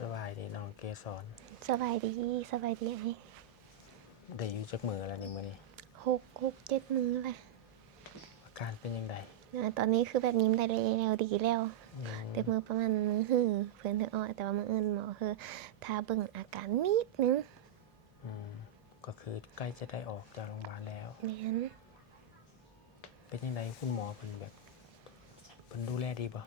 สบายดีน้องเกสรสบายดีสบายดีไอ้ได้อยู่จักมือแล้วในมื้อนี้6 7 มื้อแหละอาการเป็นยังไงตอนนี้คือแบบยิ้มได้แล้วดีแล้วแต่มือประมาณมือหื้อเพื่อนเธออ้อแต่ว่ามืออื่นหมอคือถ้าเบิ่งอาการนิดนึงก็คือใกล้จะได้ออกจากโรงพยาบาลแล้วแม่นเป็นยังไงคุณหมอเพิ่นแบบเพิ่นดูแลดีบ่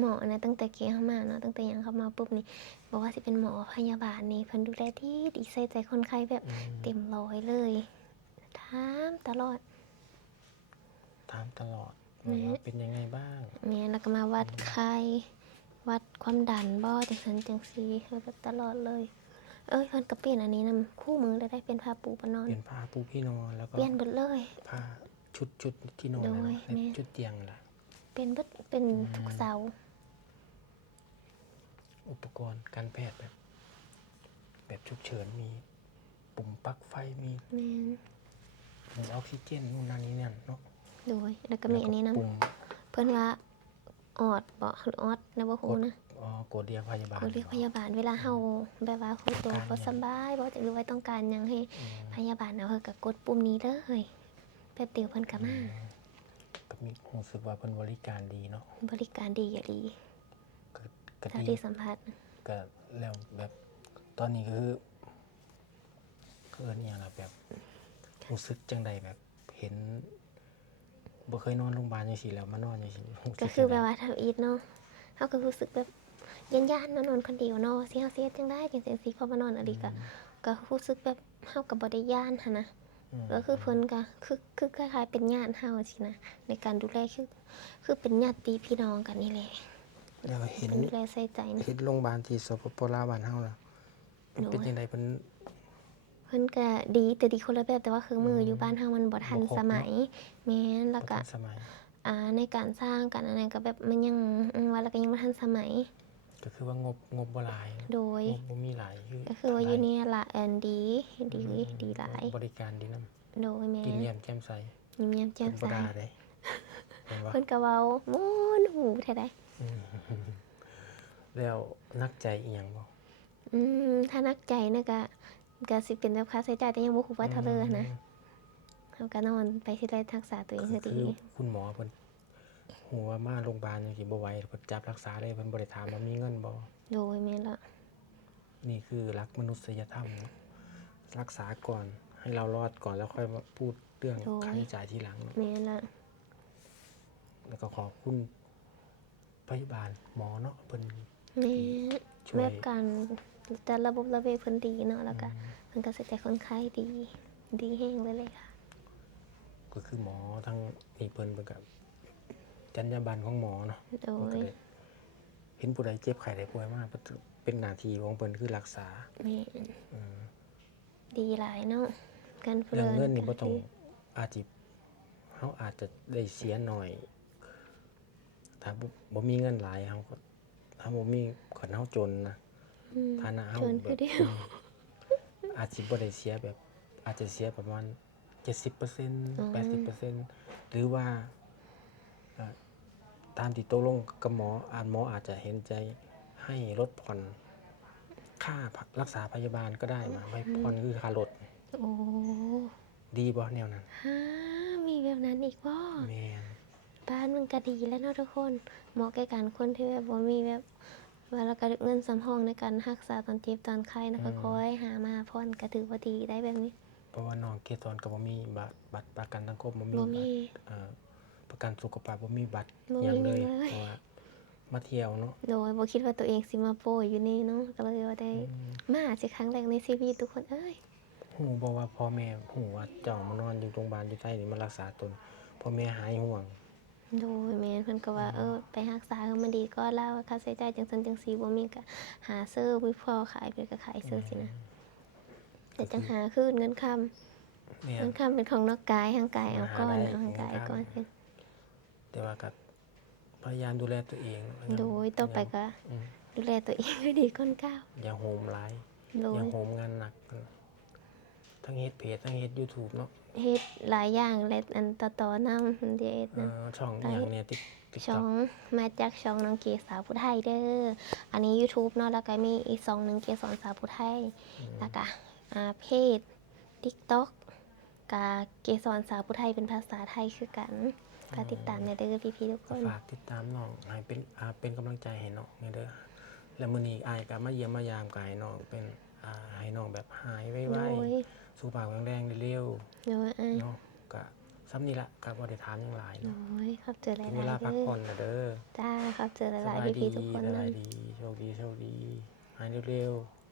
หมอนะตั้งแต่เกี้เข้ามาเนาะตั้งแต่ยังเข้ามาปุ๊บนี่บอกว่าสิเป็นหมอพยาบาลนี่เพิ่นดูแลดีใส่ใจคนไข้แบบเต็มร้อยเลยถามตลอดถามตลอดว่าเป็นยังไงบ้างแม่แล้วก็มาวัดไข้วัดความดันบ่จังซั่นจังซี่คือแบบตลอดเลยเพิ่นก็เปลี่ยนอันนี้นำคู่มือเลยได้เป็นผ้าปูปนอนเปลี่ยนผ้าปูที่นอนแล้วก็เปลี่ยนเบิดเลยผ้าชุดที่นอนนะในชุดเตียงล่ะเป็นเบิดเป็นทุกเสาร์อุปกรณ์การแพทย์แบบฉุกเฉินมีปุ่มปลั๊กไฟมีแม่นมีออกซิเจนนู่นนั่นนี่นั่นเนาะโดยแล้วก็มีอันนี้นำเพิ่นว่าออดบ่หรือออดนะบ่ฮู้นะกดเรียกพยาบาลกดเรียกพยาบาลเวลาเฮาแบบว่าคนตัวบ่สบายบ่หรือว่าต้องการหยังให้พยาบาลเอาเฮาก็กดปุ่มนี้เลยแป๊บเดียวเพิ่นก็มาก็มีรู้สึกว่าเพิ่นบริการดีเนาะบริการดีอย่าดีก็ถ้าดีที่สัมภาษณ์ก็แล้วแบบตอนนี้คือเอิ้นอิหยังล่ะแบบรู้สึกจังใดแบบเห็นบ่เคยนอนโรงพยาบาลจังซี่แล้วมานอนจังซี่ก็คือแบบว่าถ้าอีทเนาะเฮาก็รู้สึกแบบย้านๆนอนคนเดียวเนาะสิเฮาเสียจังได้จังซี่พอมานอนอะดีก็รู้สึกแบบเฮาก็บ่ได้ย้านหันนะก็คือเพิ่นก็คือคล้ายๆเป็นญาติเฮาสินะในการดูแลคือเป็นญาติพี่น้องกันนี่แหละแล้วเห็นดูแลใส่ใจนะเห็นโรงพยาบาลที่สปปลาวบ้านเฮาล่ะมันเป็นจังได๋เพิ่นก็ดีแต่ดีคนละแบบแต่ว่าเครื่องมืออยู่บ้านเฮามันบ่ทันสมัยแม่นแล้วก็สมัยในการสร้างกันอันนั้นก็แบบมันยังว่าแล้วก็ยังบ่ทันสมัยก็คือว่างบบ่หลายโดยงบบ่มีหลายก็คือว่าอยู่นี่ล่ะดีหลายบริการดีนำโดยแม่กินเยี่ยมแจ่มใสยิ้มแย้มแจ่มใสบ่ด่าเด้เห็นบ่เพิ่นก็เว้าม่วนหูแท้ใดแล้วนักใจอีหยังบ่ถ้านักใจนะก็สิเป็นแบบค่าใช้จ่ายแต่ยังบ่ฮู้ว่าเท่าใดนะเฮาก็นอนไปสิได้รักษาตัวเองให้ดีคือคุณหมอเพิ่นฮู้ว่ามาโรงพยาบาลจังซี่บ่ไหวเพิ่นจับรักษาได้เพิ่นบ่ได้ถามว่ามีเงินบ่โดยแม่นละนี่คือหลักมนุษยธรรมรักษาก่อนให้เรารอดก่อนแล้วค่อยมาพูดเรื่องค่าใช้จ่ายทีหลังแม่นละแล้วก็ขอบคุณพยาบาลหมอเนาะเพิ่นแม่แบบการจัดระบบระเบียบเพิ่นดีเนาะแล้วก็เพิ่นก็ใส่ใจคนไข้ดีแฮงเลยค่ะก็คือหมอทั้งนี่เพิ่นก็จรรยาบรรณของหมอเนาะโดยเห็นผู้ใดเจ็บไข้ได้ป่วยมากเป็นหน้าที่ของเพิ่นคือรักษาแม่ดีหลายเนาะการเรื่องเงินนี่บ่ต้องอาจสิเฮาอาจจะได้เสียหน่อยถ้าบ่มีเงินหลายเฮาก็ถ้าบ่มีคันเฮาจนนะฐานะเฮาแบบอาจสิบ่ได้เสียแบบอาจจะเสียประมาณ 70% 80% หรือว่าตามที่ตกลงกับหมออาจจะเห็นใจให้ลดผ่อนค่ารักษาพยาบาลก็ได้มาไม่ผ่อนคือค่ารถโอ้ดีบ่แนวนั้นมีแบบนั้นอีกบ่แม่นบ้านมันก็ดีแล้วเนาะทุกคนเหมาะแก่การคนที่แบบบ่มีแบบว่าแล้วก็เงินสำรองในการรักษาตอนเจ็บตอนไข้นะก็คอยหามาผ่อนก็ถือว่าดีได้แบบนี้เพราะว่าน้องเกสรก็บ่มีบัตรประกันสังคมบ่มีประกันสุขภาพบ่มีบัตรหยังเลยเพราะว่ามาเที่ยวเนาะโดยบ่คิดว่าตัวเองสิมาโปรยอยู่นี่เนาะก็เลยว่าได้มาสิครั้งแรกในชีวิตทุกคนฮู้บ่ว่าพ่อแม่ฮู้ว่าเจ้ามานอนอยู่โรงพยาบาลอยู่ไทยนี่มารักษาตนพ่อแม่หายห่วงโดยแม่เพิ่นก็ว่าไปรักษาให้มันดีก่อนแล้วค่าใช้จ่ายจังซั่นจังซี่บ่มีก็หาซื้อมีพอขายเพิ่นก็ขายซื้อสินะแต่จังหาคืนเงินคำเป็นของนอกกายทางกายเอาก่อนทางกายก่อนแต่ว่าก็พยายามดูแลตัวเองโดยต่อไปก็ดูแลตัวเองให้ดีก่อนก้าวอย่าโหมหลายอย่าโหมงานหนักทั้งเฮ็ดเพจทั้งเฮ็ด YouTube เนาะเฮ็ดหลายอย่างและอันต่อนำเฮ็ดนะช่องอย่างเนี่ย ช่อ TikTok งมาจากช่องน้องเกสาวผู้ไทยเด้ออันนี้ YouTube เนาะแล้วก็มีอีกช่องหนึงเกสรสาวผู้ไทยแล้วก็เพจ TikTok กับเกสรสาวผู้ไทยเป็นภาษาไทยคือกันฝากติดตามเด้อพี่ๆทุกค ก็ น ฝากติดตามน้องให้เป็นกำลังใจให้น้องนี่เด้อแล้วมื้อนี้อ้ายก็มาเยี่ยมมายามก็ให้น้องเป็นให้น้องแบบหายไว โดย ๆสุขภาพแข็งแรงเร็ว โดยอ้าย ๆเนาะก็ซ้ำนี่ละก็บ่ได้ถามหยังหลาย โด เนาะ ยขอบเจอหลา ถึงเวย ลา ๆ พัก เด้อ ผ่อนนะเด้อ จ้าขอบเจอห ส ลาย บาย ๆ ดี พี่ๆทุกคน ส นั่ บาย น ดีโชคดีหายเร็วๆ